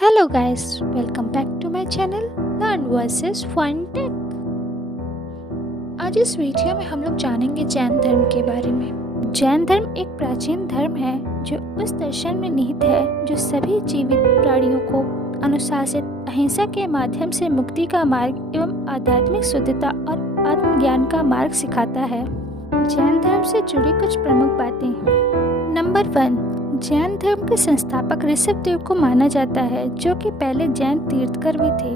Hello guys, welcome back to my channel Learn vs Fun Tech। आज इस video में हम लोग जानेंगे जैन धर्म के बारे में। जैन धर्म एक प्राचीन धर्म है जो उस दर्शन में निहित है जो सभी जीवित प्राणियों को अनुशासित अहिंसा के माध्यम से मुक्ति का मार्ग एवं आध्यात्मिक शुद्धता और आत्मज्ञान का मार्ग सिखाता है। जैन धर्म से जुड़ी कुछ प्रमुख बातें। नंबर 1, जैन धर्म के संस्थापक ऋषभदेव को माना जाता है, जो कि पहले जैन तीर्थकर भी थे।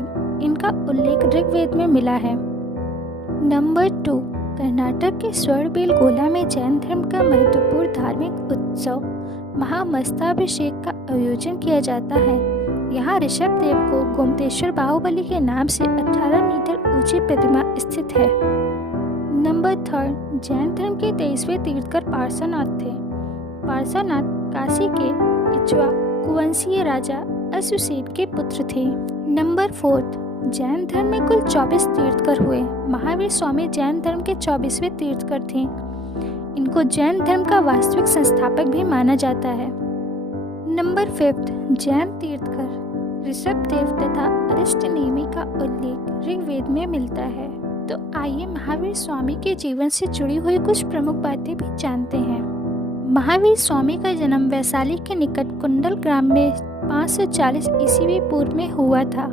इनका उल्लेख ऋग्वेद में मिला है। नंबर 2, कर्नाटक के स्वर्णबेलगोला में जैन धर्म का महत्वपूर्ण धार्मिक उत्सव महामस्तकाभिषेक का आयोजन किया जाता है। यहाँ ऋषभदेव को गोमतेश्वर बाहुबली के नाम से 18 मीटर ऊंची प्रतिमा स्थित है। नंबर 3, जैन धर्म के 23वें तीर्थकर पार्श्वनाथ थे। पार्श्वनाथ काशी के इक्ष्वा कुवंशीय राजा अश्वसेन के पुत्र थे। नंबर 4, जैन धर्म में कुल 24 तीर्थकर हुए। महावीर स्वामी जैन धर्म के 24वें तीर्थकर थे। इनको जैन धर्म का वास्तविक संस्थापक भी माना जाता है। नंबर 5, जैन तीर्थकर ऋषभदेव तथा अरिष्टनेमि का उल्लेख ऋग्वेद में मिलता है। तो आइए महावीर स्वामी के जीवन से जुड़ी हुई कुछ प्रमुख बातें भी जानते हैं। महावीर स्वामी का जन्म वैशाली के निकट कुंडल ग्राम में 540 ईस्वी पूर्व में हुआ था।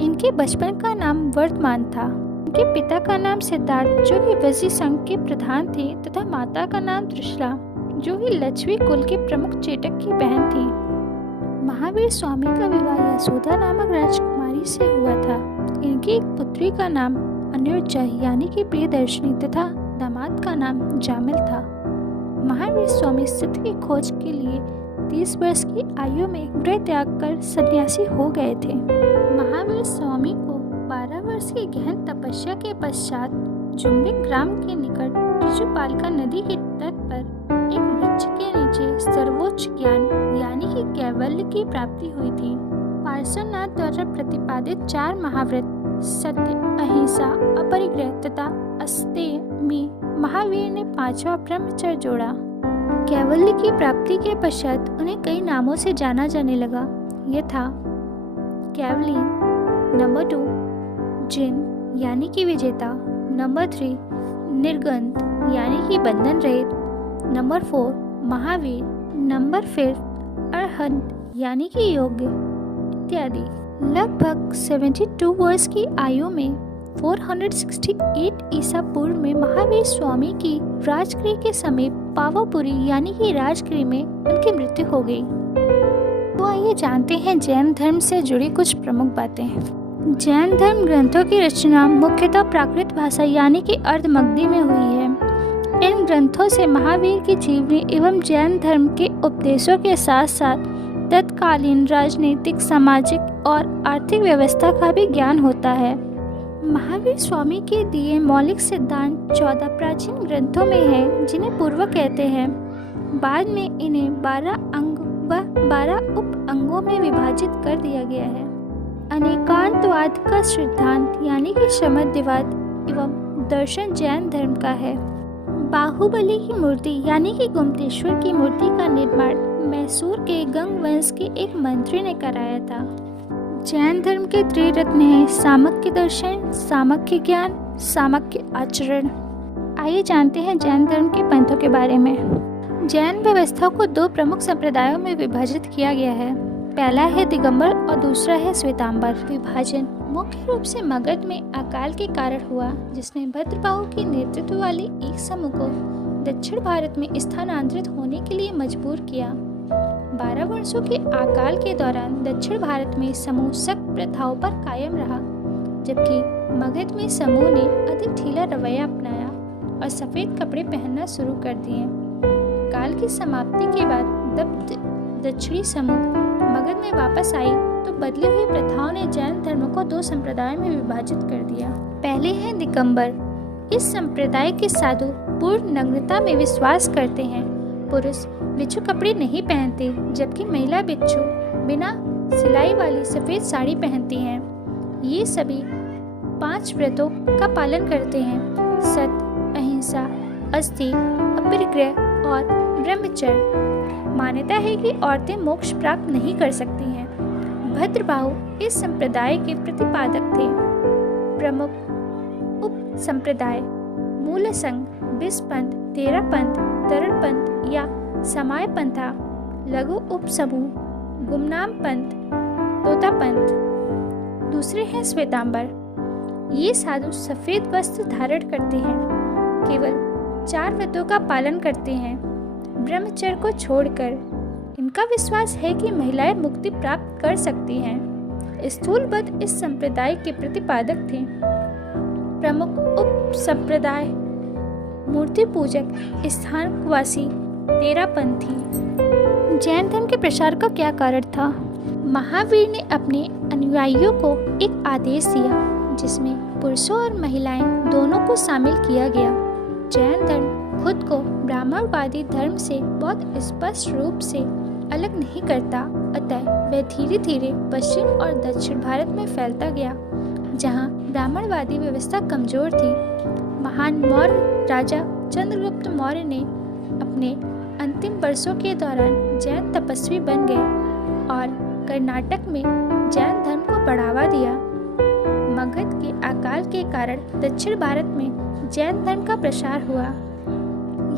इनके बचपन का नाम वर्धमान था। इनके पिता का नाम सिद्धार्थ, जो कि वजी संघ के प्रधान थे, तथा माता का नाम त्रिशला, जो कि लक्ष्मी कुल के प्रमुख चेटक की बहन थी। महावीर स्वामी का विवाह यशोदा नामक राजकुमारी से हुआ था। इनकी एक पुत्री का नाम अनिरुद्धा यानी कि प्रियदर्शनी तथा दामाद का नाम जामिल था। महावीर स्वामी सत्य की खोज के लिए 30 वर्ष की आयु में गृह त्याग कर सन्यासी हो गए थे। महावीर स्वामी को 12 वर्ष की गहन तपस्या के पश्चात जुम्बिक ग्राम के निकट ऋजुपालिका नदी के तट पर एक वृक्ष के नीचे सर्वोच्च ज्ञान यानी कि कैवल्य की प्राप्ति हुई थी। पार्श्वनाथ द्वारा प्रतिपादित 4 महाव्रत सत्य, अहिंसा, अपरिग्रह तथा अस्तेय में महावीर ने 5वां ब्रह्मचर्य जोड़ा। कैवल्य की प्राप्ति के पश्चात उन्हें कई नामों से जाना जाने लगा। यह था कैवलीन, नंबर 2 जिन यानी कि विजेता, नंबर 3 निर्गंध यानी कि बंधन रहित, नंबर 4 महावीर, नंबर 5 अरहंत यानी कि योग्य इत्यादि। लगभग 72 वर्ष की आयु में 468 ईसा पूर्व में महावीर स्वामी की राजगृह के समीप पावापुरी यानी कि राजगृह में उनकी मृत्यु हो गई। तो आइए जानते हैं जैन धर्म से जुड़ी कुछ प्रमुख बातें। जैन धर्म ग्रंथों की रचना मुख्यतः प्राकृत भाषा यानी कि अर्धमगधी में हुई है। इन ग्रंथों से महावीर की जीवनी एवं जैन धर्म के उपदेशों के साथ साथ तत्कालीन राजनीतिक, सामाजिक और आर्थिक व्यवस्था का भी ज्ञान होता है। महावीर स्वामी के दिए मौलिक सिद्धांत 14 प्राचीन ग्रंथों में हैं, जिन्हें पूर्व कहते हैं। बाद में इन्हें 12 अंग व 12 उप अंगों में विभाजित कर दिया गया है। अनेकांतवाद का सिद्धांत यानी कि शमद्यवाद एवं दर्शन जैन धर्म का है। बाहुबली की मूर्ति यानी कि गोमतेश्वर की मूर्ति का निर्माण मैसूर के गंग वंश के एक मंत्री ने कराया था। जैन धर्म के त्रिरत्न हैं सामक्य दर्शन, सामक्य ज्ञान, सामक्य आचरण। आइए जानते हैं जैन धर्म के पंथों के बारे में। जैन व्यवस्था को 2 प्रमुख संप्रदायों में विभाजित किया गया है। पहला है दिगंबर और दूसरा है श्वेतांबर। विभाजन मुख्य रूप से मगध में अकाल के कारण हुआ, जिसने भद्रबाहु के नेतृत्व वाले एक समूह को दक्षिण भारत में स्थानांतरित होने के लिए मजबूर किया। 12 वर्षों के अकाल के दौरान दक्षिण भारत में समूह सख्त प्रथाओं पर कायम रहा, जबकि मगध में समूह ने अधिक ढीला रवैया अपनाया और सफेद कपड़े पहनना शुरू कर दिए। काल की समाप्ति के बाद दक्षिणी समूह मगध में वापस आई तो बदली हुई प्रथाओं ने जैन धर्म को 2 संप्रदायों में विभाजित कर दिया। पहले है दिगंबर। इस संप्रदाय के साधु पूर्ण नग्नता में विश्वास करते हैं। पुरुष बिच्छू कपड़े नहीं पहनते, जबकि महिला बिच्छू बिना सिलाई वाली सफेद साड़ी पहनती हैं। ये सभी 5 व्रतों का पालन करते हैं: सत्य, अहिंसा, अस्तेय, अपरिग्रह और ब्रह्मचर्य। मान्यता है कि औरतें मोक्ष प्राप्त नहीं कर सकती हैं। भद्रबाहु इस संप्रदाय के प्रतिपादक थे। प्रमुख उप संप्रदाय मूल संघ, बिसपंथ, तेरापंथ, तरड़पंथ या समाय पंथा, लघु उप समूह गुमनाम पंथ, तोतापंथ। दूसरे हैं श्वेतांबर। ये साधु सफेद वस्त्र धारण करते हैं, केवल 4 व्रतों का पालन करते हैं ब्रह्मचर्य को छोड़कर। इनका विश्वास है कि महिलाएं मुक्ति प्राप्त कर सकती हैं। स्थूलबद्ध इस संप्रदाय के प्रतिपादक थे। प्रमुख उप संप्रदाय मूर्ति पूजक, स्थानवासी, तेरापंथी। जैन धर्म के प्रसार का क्या कारण था? महावीर ने अपने अनुयायियों को एक आदेश दिया जिसमें पुरुषों और महिलाएं दोनों को शामिल किया गया। जैन धर्म खुद को ब्राह्मणवादी धर्म से बहुत स्पष्ट रूप से अलग नहीं करता, अतः वह धीरे धीरे पश्चिम और दक्षिण भारत में फैलता गया, जहां ब्राह्मणवादी व्यवस्था कमजोर थी। महान मौर्य राजा चंद्रगुप्त मौर्य ने अपने अंतिम वर्षों के दौरान जैन तपस्वी बन गए और कर्नाटक में जैन धर्म को बढ़ावा दिया। मगध के अकाल के कारण दक्षिण भारत में जैन धर्म का प्रसार हुआ।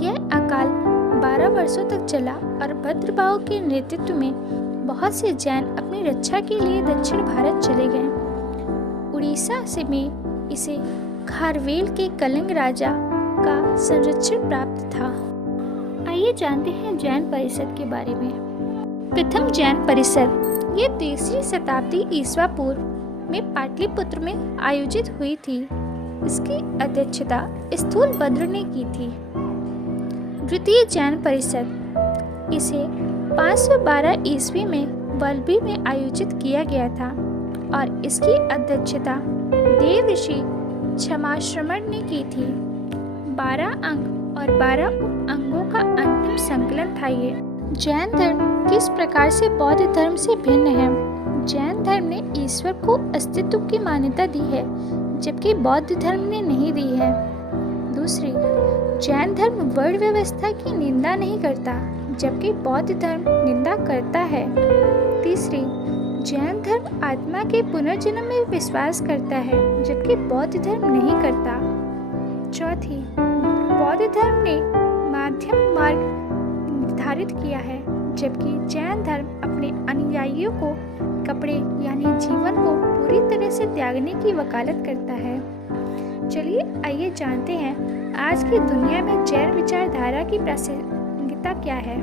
यह अकाल 12 वर्षों तक चला और भद्रबाहु के नेतृत्व में बहुत से जैन अपनी रक्षा के लिए दक्षिण भारत चले गए। उड़ीसा से में इसे खारवेल के कलिंग राजा का संरक्षण प्राप्त था। आइए जानते हैं जैन परिषद के बारे में। प्रथम जैन परिषद ये 3री शताब्दी ईसा पूर्व में पाटलिपुत्र में आयोजित हुई थी। इसकी अध्यक्षता स्थूलभद्र ने की थी। द्वितीय जैन परिषद इसे 512 ईस्वी में वल्लभी में आयोजित किया गया था और इसकी अध्यक्षता देव ऋषि क्षमाश्रमण ने की थी। 12 अंग और 12 उप अंगों का अंतिम संकलन था ये। जैन धर्म किस प्रकार से बौद्ध धर्म से भिन्न है? जैन धर्म ने ईश्वर को अस्तित्व की मान्यता दी है, जबकि बौद्ध धर्म ने नहीं दी है। दूसरी, जैन धर्म वर्ण व्यवस्था की निंदा नहीं करता, जबकि बौद्ध धर्म निंदा करता है। तीसरी, जैन धर्म आत्मा के पुनर्जन्म में विश्वास करता है, जबकि बौद्ध धर्म नहीं करता। चौथी, बौद्ध धर्म ने मध्यम मार्ग निर्धारित किया है, जबकि जैन धर्म अपने अनुयायियों को कपड़े यानी जीवन को पूरी तरह से त्यागने की वकालत करता है। चलिए आइए जानते हैं आज की दुनिया में जैन विचारधारा की प्रासंगिकता क्या है।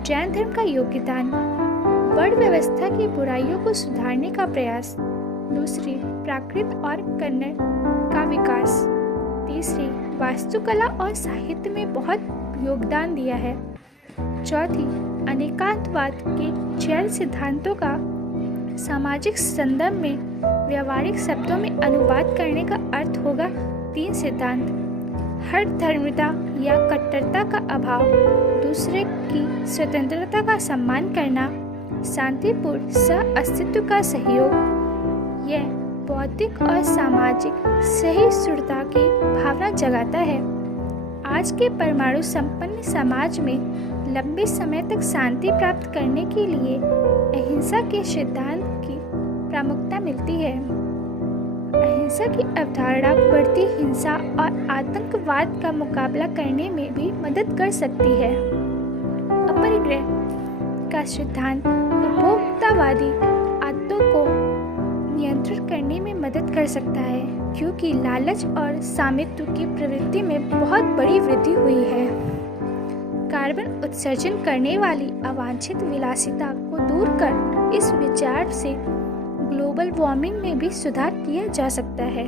जैन धर्म का योगदान, वर्ण व्यवस्था की बुराइयों को सुधारने का प्रयास। दूसरी, प्राकृत और कन्नड़ का विकास। तीसरी, वास्तुकला और साहित्य में बहुत योगदान दिया है। चौथी, अनेकांतवाद के जैन सिद्धांतों का सामाजिक संदर्भ में व्यावहारिक शब्दों में अनुवाद करने का अर्थ होगा 3 सिद्धांत। हर धर्मिता या कट्टरता का अभाव, दूसरे की स्वतंत्रता का सम्मान करना, शांतिपूर्ण सह अस्तित्व का सहयोग। यह बौद्धिक और सामाजिक सहिष्णुता की भावना जगाता है। आज के परमाणु संपन्न समाज में लंबे समय तक शांति प्राप्त करने के लिए अहिंसा के सिद्धांत की प्रामुख्यता मिलती है। अहिंसा की अवधारणा बढ़ती हिंसा और आतंकवाद का मुकाबला करने में भी मदद कर सकती है। अपरिग्रह का सिद्धांत उपभोक्तावादी आदतों को नियंत्रित करने में मदद कर सकता है, क्योंकि लालच और स्वामित्व की प्रवृत्ति में बहुत बड़ी वृद्धि हुई है। कार्बन उत्सर्जन करने वाली अवांछित विलासिता को दूर कर इस विचार से ग्लोबल वार्मिंग में भी सुधार किया जा सकता है।